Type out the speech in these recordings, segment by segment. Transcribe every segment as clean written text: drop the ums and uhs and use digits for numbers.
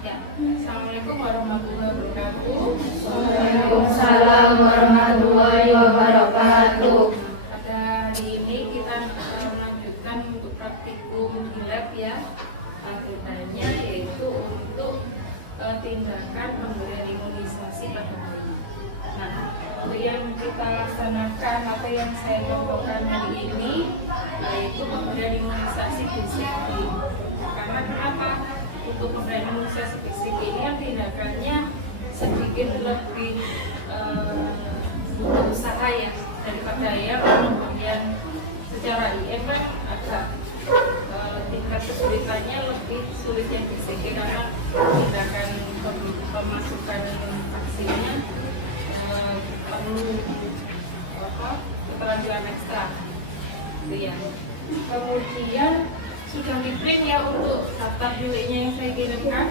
Ya. Assalamualaikum warahmatullahi wabarakatuh. Waalaikumsalam warahmatullahi wabarakatuh. Pada hari ini kita melanjutkan untuk praktikum di lab ya. Agendanya yaitu untuk tindakan pemberian imunisasi pada bayi. Nah, untuk yang kita laksanakan atau yang saya contohkan hari ini yaitu pemberian imunisasi BCG. Karena kenapa? Untuk pemberian imunisasi BCG ini yang tindakannya sedikit lebih usaha ya daripada yang pemberian secara IM kan agak tingkat kesulitannya lebih sulit yang BCG karena tindakan pemasukan vaksinnya perlu keterampilan ekstra gitu ya. Kemudian sudah di print ya untuk daftar nilainya yang saya kirimkan.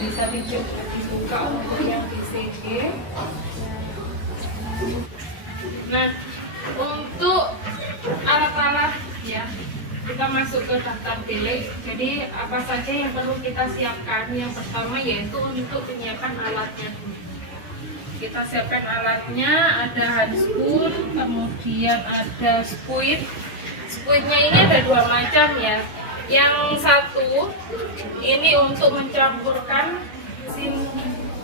Bisa dibuka untuk yang BCG. Nah, untuk alat-alat ya kita masuk ke daftar bilik. Jadi apa saja yang perlu kita siapkan? Yang pertama yaitu untuk penyiapan alatnya. Kita siapkan alatnya, ada handscoon, kemudian ada squid. Squidnya ini ada dua macam ya. Yang satu ini untuk mencampurkan vaksin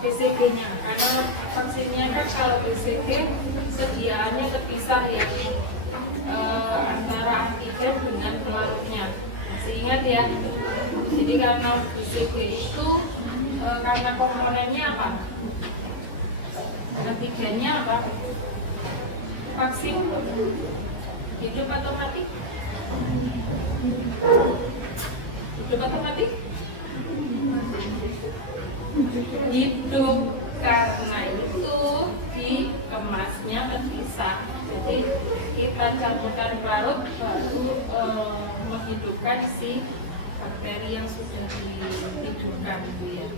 BCG-nya. Karena vaksinnya kan kalau BCG sediaannya terpisah ya antara antigen dengan pelarutnya. Masih ingat ya? Jadi karena BCG itu karena komponennya apa? Antigennya apa? Vaksin hidup atau mati? Hidup atau mati? Hidup. Karena itu dikemasnya terpisah. Jadi kita campurkan pelarut baru menghidupkan si bakteri yang sudah dihidupkan gitu ya.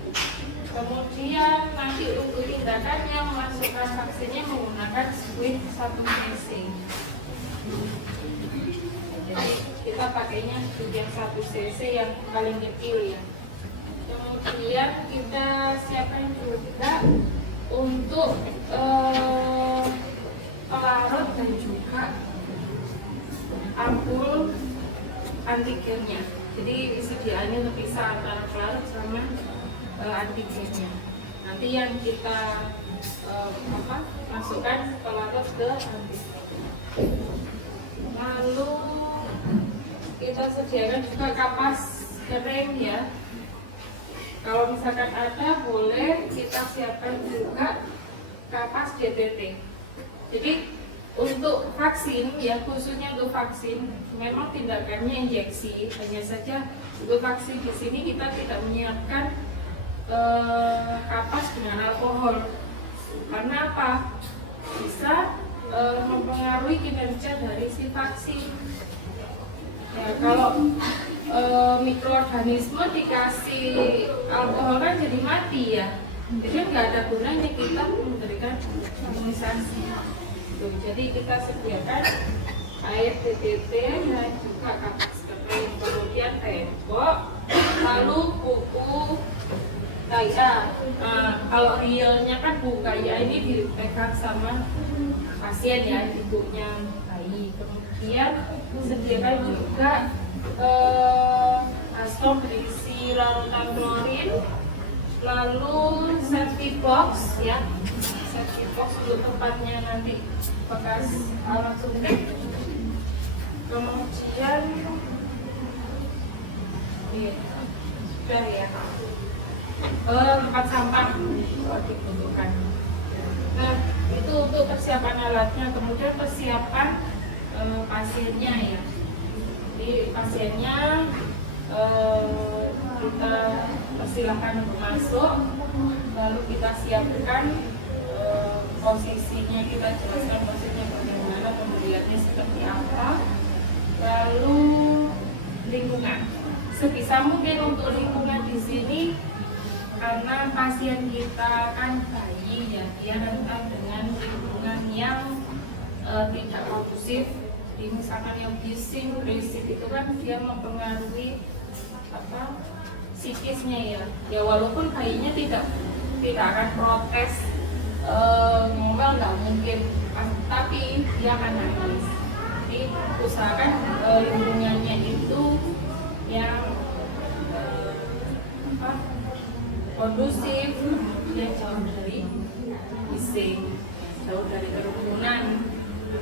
Kemudian nanti untuk tindakannya memasukkan vaksinnya menggunakan squid 1 cc. Jadi kita pakainya yang 1 cc yang paling kecil ya. Kemudian kita siapkan juga untuk pelarut dan juga ampul antigennya. Jadi sediaannya terpisah antara pelarut sama antigennya. Nanti yang kita masukkan pelarut ke antigen. Lalu kita sediakan juga kapas kering ya. Kalau misalkan ada, boleh kita siapkan juga kapas DTT. Jadi untuk vaksin ya, khususnya untuk vaksin memang tindakannya injeksi. Hanya saja untuk vaksin di sini kita tidak menyiapkan kapas dengan alkohol. Karena apa? Bisa mempengaruhi kinerja dari si vaksin. Ya, kalau mikroorganisme dikasih alkohol kan jadi mati ya. Jadi nggak ada gunanya kita memberikan imunisasi. Tuh, jadi kita sediakan air DTT dan juga kapas kering, kemudian tembok, lalu buku kaya. Kalau realnya kan buku kaya ini dipegang sama pasien ya, ibunya bayi. Kemudian sediakan juga aspal berisi larutan klorin, lalu safety box ya, safety box untuk tempatnya nanti bekas alat suntik. Kemudian sudah ya, tempat sampah kalau dibutuhkan. Nah, itu untuk persiapan alatnya. Kemudian persiapan pasiennya ya. Jadi pasiennya kita persilahkan untuk masuk, lalu kita siapkan posisinya, kita jelaskan posisinya bagaimana, pemberiannya seperti apa, lalu lingkungan. Sebisa mungkin untuk lingkungan di sini karena pasien kita kan bayi ya, dia rentan dengan lingkungan yang tidak kondusif. Jadi misalkan yang bising, berisik itu kan dia mempengaruhi psikisnya ya. Ya walaupun bayinya tidak akan protes, ngomel nggak mungkin, tapi dia akan nangis. Jadi usahakan lingkungannya itu yang kondusif, dia jauh dari bising, jauh dari kerumunan.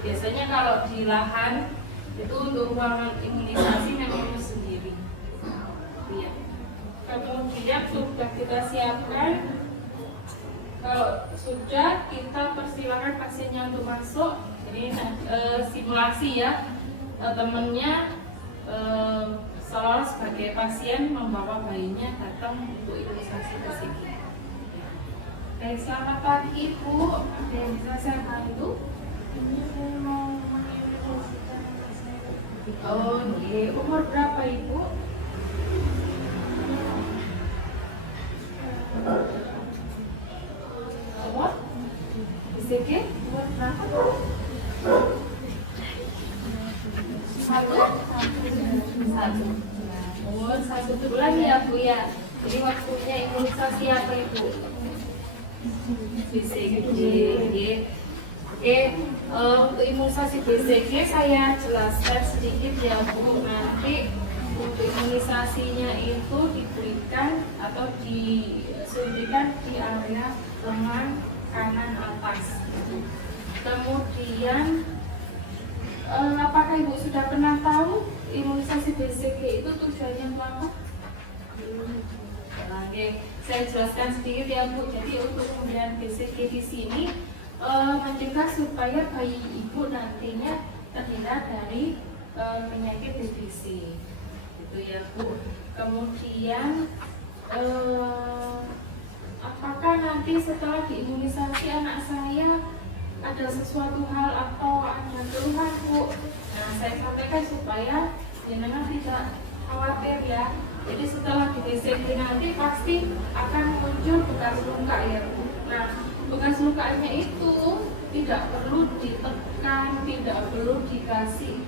Biasanya kalau di lahan itu untuk ruangan imunisasi memang sendiri. Ya. Kemudian sudah kita siapkan, kalau sudah kita persilakan pasiennya untuk masuk. Jadi simulasi ya, temennya seolah sebagai pasien membawa bayinya datang untuk imunisasi BCG. Baik, selamat pagi Ibu. Ada yang bisa saya bantu? Ini saya mau mengimunisasikan anak saya. Oh, iya. Umur berapa Ibu? Umur? BCG? Umur berapa? Satu. Umur 1 bulan ya Bu ya. Jadi waktunya imunisasi apa Ibu? BCG. Oke, untuk imunisasi BCG saya jelaskan sedikit ya Bu. Nanti untuk imunisasinya itu diberikan atau disuntikan di area lengan kanan atas. Kemudian apakah Ibu sudah pernah tahu imunisasi BCG itu tujuannya untuk apa? Oke, saya jelaskan sedikit ya Bu. Jadi untuk pemberian BCG di sini mencegah supaya bayi Ibu nantinya terhindar dari penyakit DBC, gitu ya Bu. Kemudian apakah nanti setelah diimunisasi anak saya ada sesuatu hal atau ada keluhan Bu? Nah, saya sampaikan supaya jenengan tidak khawatir ya. Jadi setelah di BCG nanti pasti akan muncul bekas luka ya Bu. Nah, bekas lukanya itu tidak perlu ditekan, tidak perlu dikasih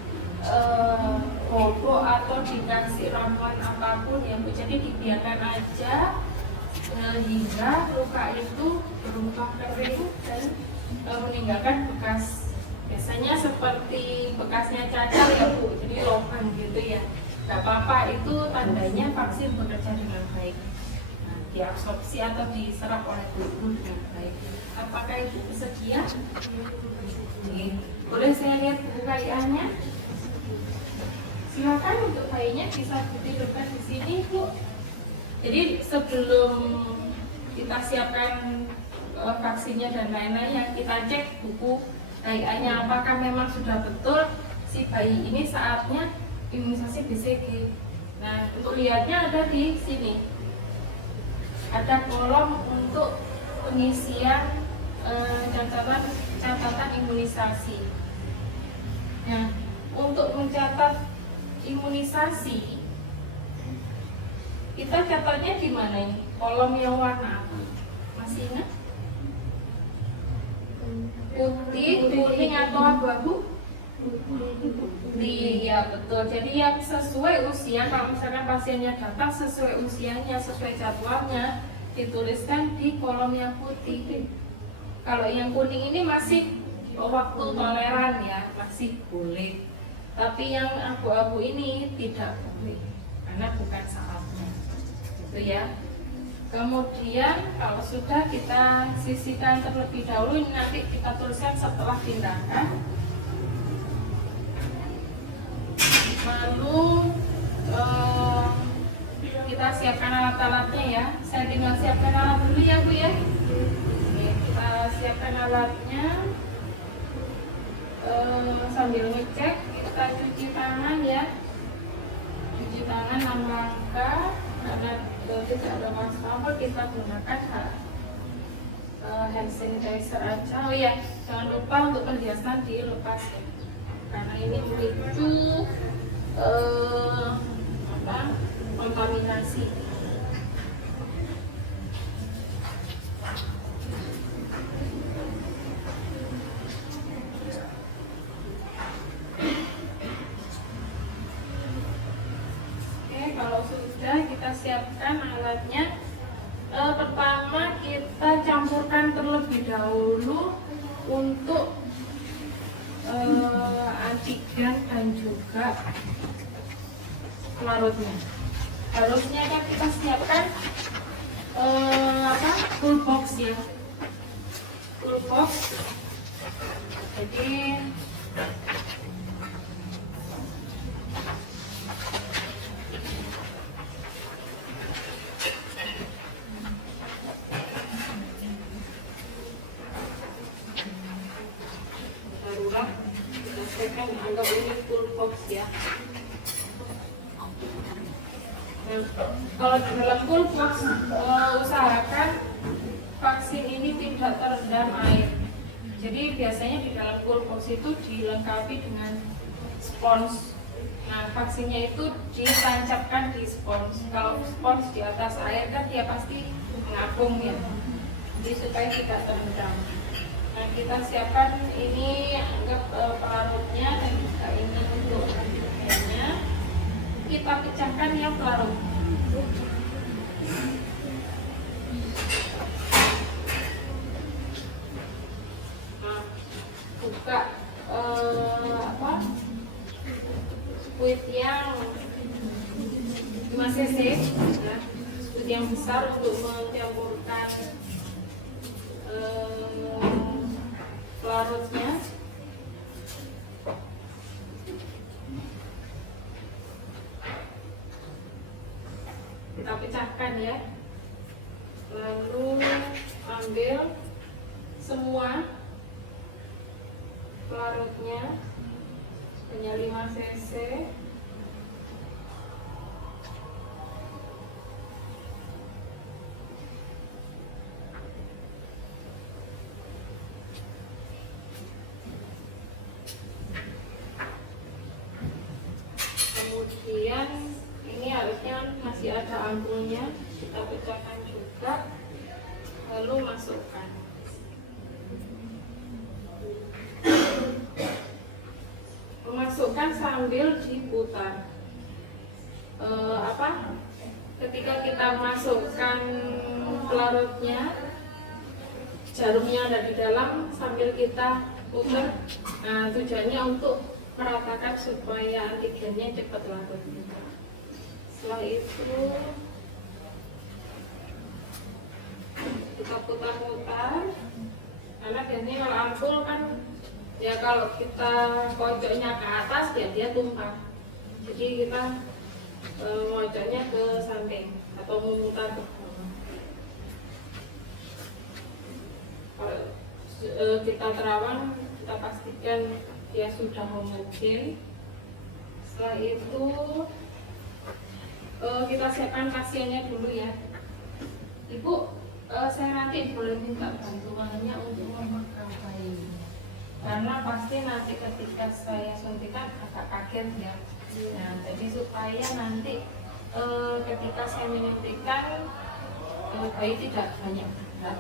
bobok atau dikasih ramuan apapun ya Bu. Jadi dibiarkan aja hingga luka itu berupa kering dan meninggalkan bekas, biasanya seperti bekasnya cacar ya Bu, jadi lubang gitu ya. Gak apa-apa, itu tandanya vaksin bekerja dengan baik, diabsorpsi atau diserap oleh tubuh dengan baik. Apakah Ibu bersedia? Boleh saya lihat buku KIA-nya? Silakan, untuk bayinya bisa ditidurkan di sini Bu. Jadi sebelum kita siapkan vaksinnya dan lain-lain, yang kita cek buku KIA-nya apakah memang sudah betul si bayi ini saatnya imunisasi BCG. Nah, untuk lihatnya ada di sini. Ada kolom untuk pengisian catatan imunisasi. Nah, untuk mencatat imunisasi kita catatnya di mana ini? Kolom yang warna apa? Masih ingat? Putih, kuning atau abu-abu? Iya betul. Jadi yang sesuai usia, kalau misalkan pasiennya datang sesuai usianya, sesuai jadwalnya, dituliskan di kolom yang putih. Kalau yang kuning ini masih waktu toleran ya, masih boleh. Tapi yang abu-abu ini tidak boleh, karena bukan saatnya. Gitu ya. Kemudian kalau sudah kita sisihkan terlebih dahulu, ini nanti kita tuliskan setelah tindakan. Lalu kita siapkan alat-alatnya ya. Saya tinggal siapkan alat dulu ya Bu ya. Oke, kita siapkan alatnya. Sambil ngecek kita cuci tangan ya. Cuci tangan 6 langkah. Karena tidak ada wastafel, kita gunakan hand sanitizer aja. Oh ya, jangan lupa untuk perhiasan dilepas ya. Karena ini memicu kontaminasi. Oke, kalau sudah kita siapkan dahulu untuk antigen dan juga pelarutnya. Harusnya kan kita siapkan full box ya, full box. Jadi darurat kita kan anggap ini full box ya. Nah, kalau di dalam full box usahakan vaksin ini tidak terendam air. Jadi biasanya di dalam full box itu dilengkapi dengan spons. Nah, vaksinnya itu ditancapkan di spons. Kalau spons di atas air kan dia pasti mengapung ya. Jadi supaya tidak terendam. Nah, kita siapkan ini anggap pelarutnya dan juga ini untuk antigennya. Kita pecahkan ya pelarut. Nah, buka squid yang 5 cc, nah, squid yang besar untuk mencampurkan pelarutnya. Kita pecahkan ya, lalu ambil semua pelarutnya sebanyak 5 cc. Kemudian ini harusnya masih ada ampulnya, kita pecahkan juga, lalu masukkan. Memasukkan sambil diputar. Ketika kita masukkan pelarutnya, jarumnya ada di dalam sambil kita putar. Nah, tujuannya untuk meratakan supaya antigennya cepat larut. Setelah itu kita putar-putar, karena biasanya kalau ampul kan ya kalau kita kocoknya ke atas ya dia tumpah. Jadi kita ngocoknya ke samping atau memutar ke bawah. Kalau kita terawang, kita pastikan dia sudah homogen. Setelah itu kita siapkan pasiennya dulu ya. Ibu, saya nanti boleh minta bantuannya untuk memegang bayi, karena pasti nanti ketika saya suntikan agak kaget ya. Nah, jadi supaya nanti ketika saya menyuntikkan bayi tidak banyak gerak.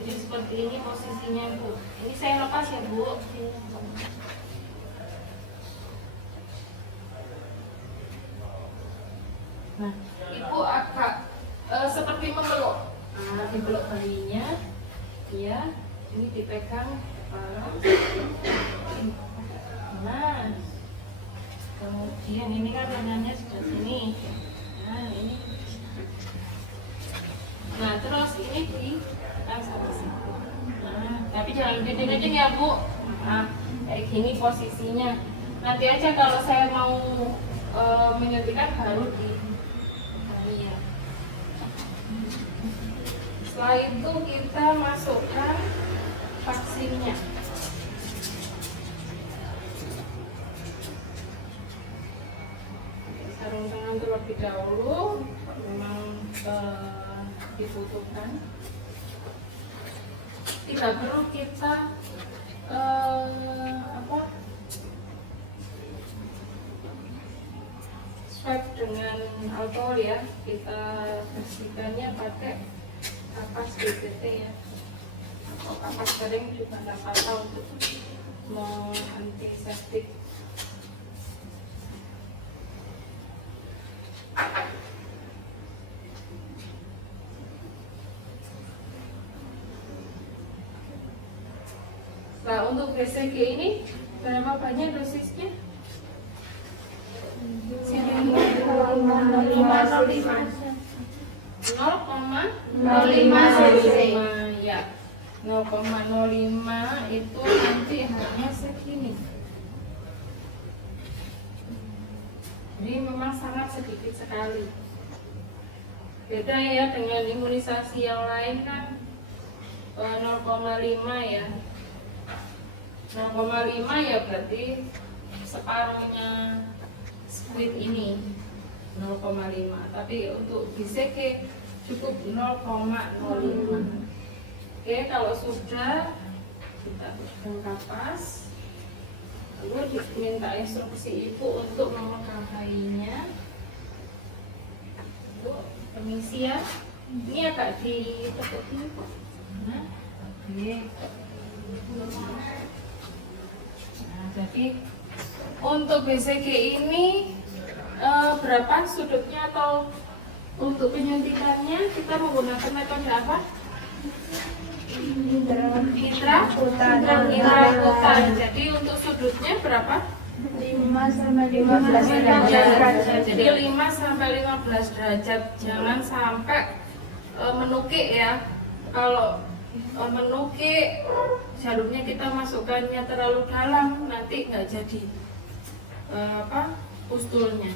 Jadi seperti ini posisinya Bu. Ini saya lepas ya Bu. Nah, Ibu agak seperti memeluk. Nah, dipeluk bayinya, ya. Ini dipegang kepala. Nah, kemudian ini kan tangannya sudah sini. Nah, ini. Nah, terus ini di sampai sini. Nah, tapi jangan gede-gede ya Bu. Nah, kayak gini posisinya. Nanti aja kalau saya mau menyuntikkan baru di ya. Setelah itu kita masukkan vaksinnya. Sarung tangan terlebih dahulu, memang dibutuhkan. Tidak perlu kita swab dengan alkohol ya, kita bersihkannya pakai kapas BPT ya, atau kapas kering juga tidak apa-apa untuk antiseptik. Nah, untuk BCG ini berapa banyak dosisnya? 0,05 cc. Ya, 0,05 itu nanti hanya segini. Jadi memang sangat sedikit sekali. Beda ya dengan imunisasi yang lain kan 0,5 ya. 0,5 ya berarti separuhnya squid ini 0,5. Tapi untuk BCG cukup 0,05. Oke, kalau sudah kita pegang kapas, lalu diminta instruksi ibu untuk memegang bayinya. Bu, permisi ya. Ini agak ditekutin kok. Nah, oke. Nah, jadi untuk BCG ini berapa sudutnya atau untuk penyuntikannya kita menggunakan metode apa? Intrakutan. Jadi untuk sudutnya berapa? 5 sampai 15 derajat. Jadi 5 sampai 15 derajat. Jangan sampai menukik ya. Kalau menukik jarumnya kita masukkannya terlalu dalam, nanti nggak jadi pustulnya.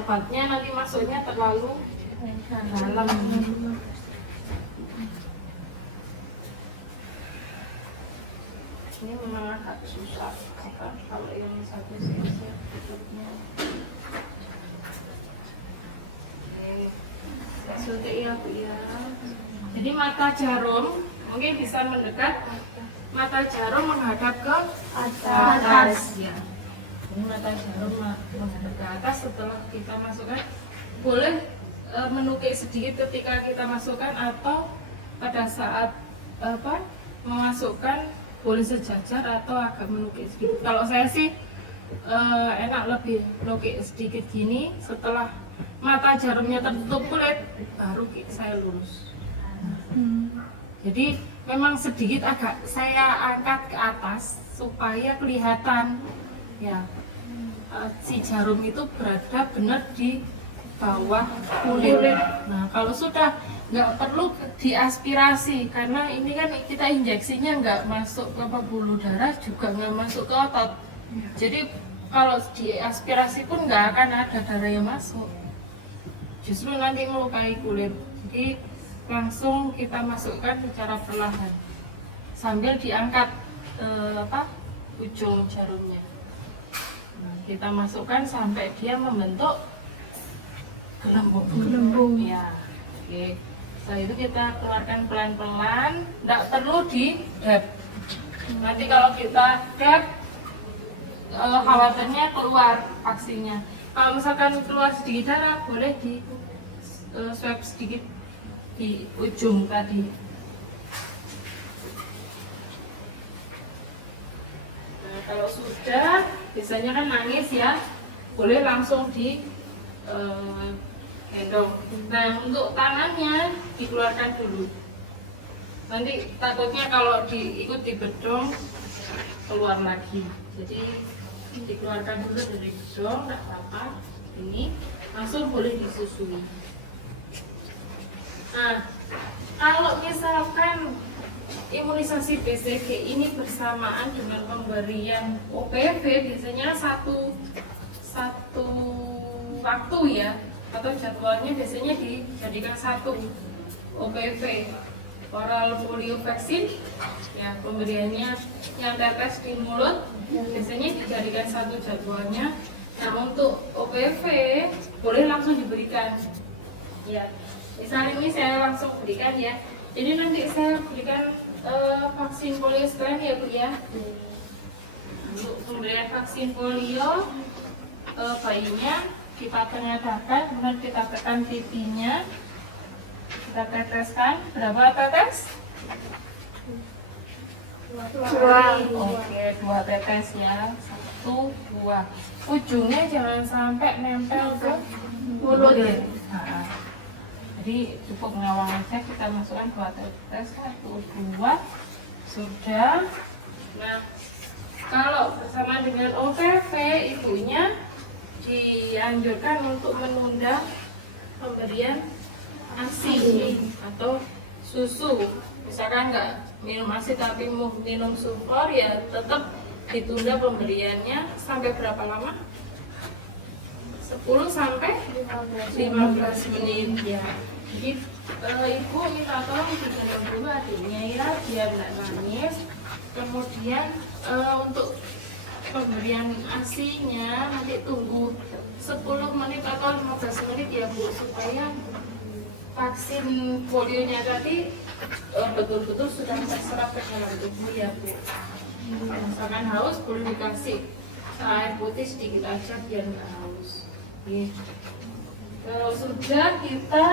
Obatnya nanti masuknya terlalu dalam. Ini memang agak susah kalau yang satu sisi tutupnya. Suntik ya Bu ya. Jadi mata jarum mungkin bisa mendekat, mata jarum menghadap ke atas ya. Ini mata jarum menghadap ke atas. Setelah kita masukkan, boleh menukik sedikit ketika kita masukkan atau pada saat memasukkan, boleh sejajar atau agak menukik sedikit. Kalau saya sih enak lebih menukik sedikit gini. Setelah mata jarumnya tertutup kulit, baru saya lurus. Jadi memang sedikit agak saya angkat ke atas supaya kelihatan ya si jarum itu berada benar di bawah kulit. Nah, kalau sudah nggak perlu diaspirasi karena ini kan kita injeksinya nggak masuk ke pembuluh darah, juga nggak masuk ke otot. Jadi kalau diaspirasi pun nggak akan ada darah yang masuk, justru nanti melukai kulit. Jadi langsung kita masukkan secara perlahan sambil diangkat ujung jarumnya. Nah, kita masukkan sampai dia membentuk gelembung ya. Oke. Setelah itu kita keluarkan pelan-pelan, tidak perlu di dab. Nanti kalau kita dab, khawatirnya keluar vaksinnya. Kalau misalkan keluar sedikit darah, boleh di swab sedikit di ujung tadi. Nah, kalau sudah, biasanya kan nangis ya, boleh langsung di gendong. Nah, untuk tangannya dikeluarkan dulu. Nanti takutnya kalau ikut dibedong keluar lagi. Jadi dikeluarkan dulu dari bedong, tidak apa-apa. Ini langsung boleh disusui. Nah, kalau misalkan imunisasi BCG ini bersamaan dengan pemberian OPV, biasanya satu waktu ya, atau jadwalnya biasanya dijadikan satu OPV, oral polio vaksin ya, pemberiannya yang tetes di mulut biasanya dijadikan satu jadwalnya. Nah, untuk OPV boleh langsung diberikan ya. Misalnya ini saya langsung berikan ya. Jadi nanti saya berikan vaksin polio sekalian ya Bu ya. Untuk pemberian vaksin polio, bayinya kita tengadahkan, kemudian kita tekan pipinya, kita teteskan. Berapa tetes? 2. Oke, 2 tetes ya. 1, 2. Ujungnya jangan sampai nempel ke mulut. Nah, jadi cukup ngawang aja, kita masukkan 2 tetes, 1, 2. Sudah. Nah, kalau bersama dengan OPV, ibunya dianjurkan untuk menunda pemberian ASI atau susu. Misalkan nggak minum ASI tapi mau minum sufor, ya tetap ditunda pemberiannya sampai berapa lama? 10 sampai 15 menit ya. Jadi ibu minta tolong digendong dulu adiknya ya biar nggak nangis. Kemudian untuk pemberian ASI-nya nanti tunggu 10 menit atau 15 menit ya Bu, supaya vaksin polionya tadi betul-betul sudah terserap ke dalam tubuh ya Bu. Misalkan haus boleh dikasih air putih sedikit aja biar nggak haus. Kalau sudah kita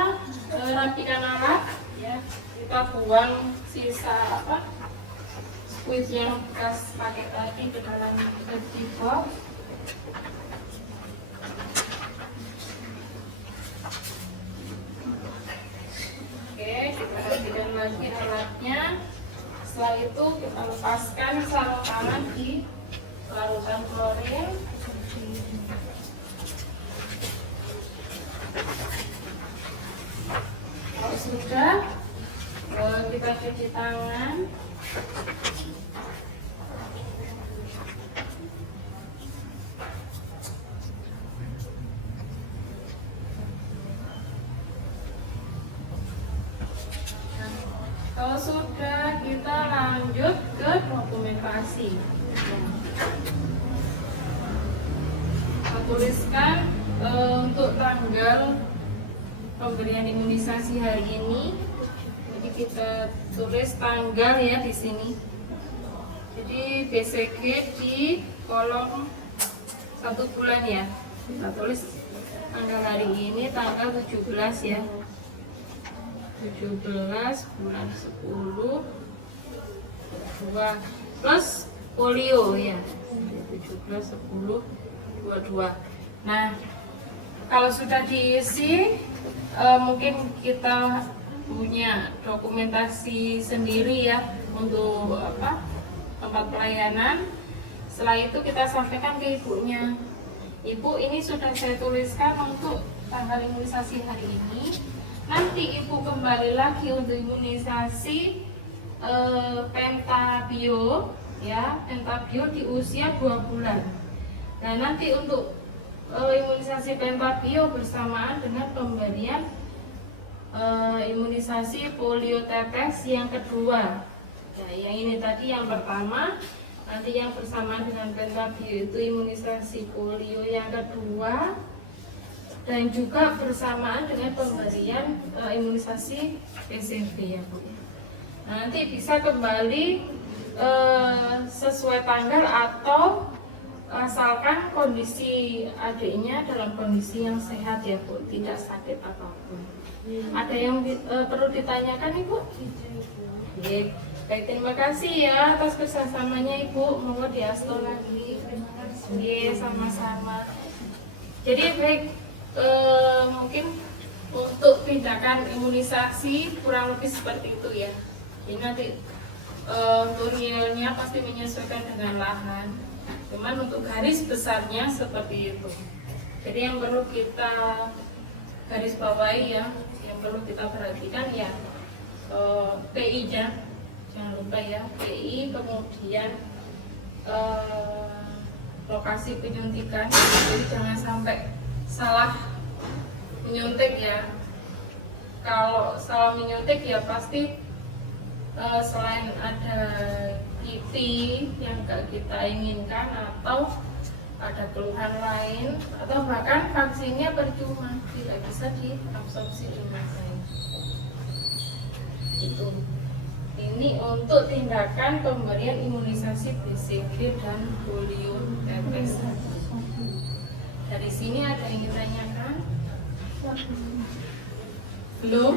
rapikan alat ya, kita buang sisa squeeze yang bekas pakai tadi ke dalam safety box. Oke, kita rapikan lagi alatnya. Setelah itu kita lepaskan sarung tangan di larutan klorin. Kalau sudah, kita cuci tangan. Kalau sudah, kita lanjut ke dokumentasi. Kita tuliskan untuk tanggal pemberian imunisasi hari ini. Jadi kita tulis tanggal ya di sini. Jadi BCG di kolom 1 bulan ya. Kita tulis tanggal hari ini tanggal 17 ya. 17 bulan 10 2 plus polio ya. 17 10 22. Nah, kalau sudah diisi mungkin kita punya dokumentasi sendiri ya untuk tempat pelayanan. Setelah itu kita sampaikan ke ibunya. Ibu, ini sudah saya tuliskan untuk tanggal imunisasi hari ini. Nanti ibu kembali lagi untuk imunisasi pentabio ya, pentabio di usia 2 bulan. Nah, nanti untuk imunisasi pentabio bersamaan dengan pemberian imunisasi polio tetes yang kedua. Nah, yang ini tadi yang pertama, nanti yang bersamaan dengan pentabio itu imunisasi polio yang kedua, dan juga bersamaan dengan pemberian imunisasi PCV ya Bu. Nah, nanti bisa kembali sesuai tanggal atau asalkan kondisi adiknya dalam kondisi yang sehat ya Bu, tidak sakit apapun. Ada yang perlu ditanyakan Ibu? Baik, terima kasih ya atas kerjasamanya Ibu. Monggo diasto lagi. Sama-sama. Jadi baik, mungkin untuk tindakan imunisasi kurang lebih seperti itu ya. Ini nanti untuk realnya pasti menyesuaikan dengan lahan. Cuman untuk garis besarnya seperti itu. Jadi yang perlu kita garis bawahi ya, yang perlu kita perhatikan ya PI-nya, jangan lupa ya PI, kemudian lokasi penyuntikan. Jadi jangan sampai salah menyuntik ya. Kalau salah menyuntik ya pasti selain ada kipi yang gak kita inginkan atau ada keluhan lain atau bahkan vaksinnya percuma, tidak bisa diabsorpsi dengan baik. Itu. Ini untuk tindakan pemberian imunisasi BCG dan polio tetes. Dari sini ada yang ditanyakan? Belum?